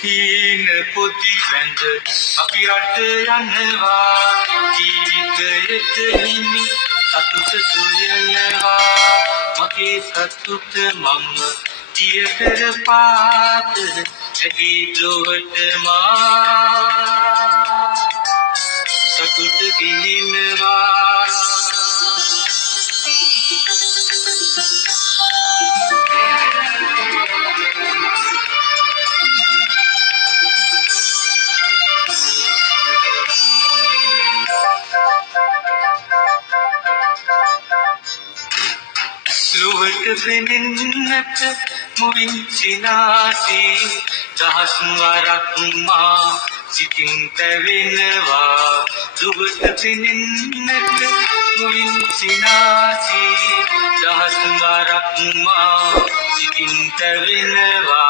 හීන පොති වැඳ අපි රට යනවා ජීවිතයට හිමි සතුට සොයනවා මගේ සතුට මම දිය පෙර පාත ඇදී ලොවට මා සතුට ගිනිනවා ලොවට පෙනෙන්නට මුවින් සිනාසී දහස් වරක් මා සිතින් පැවෙනවා ලොවට පෙනෙන්නට මුවින් සිනාසී දහස් වරක් මා සිතින් පැවෙනවා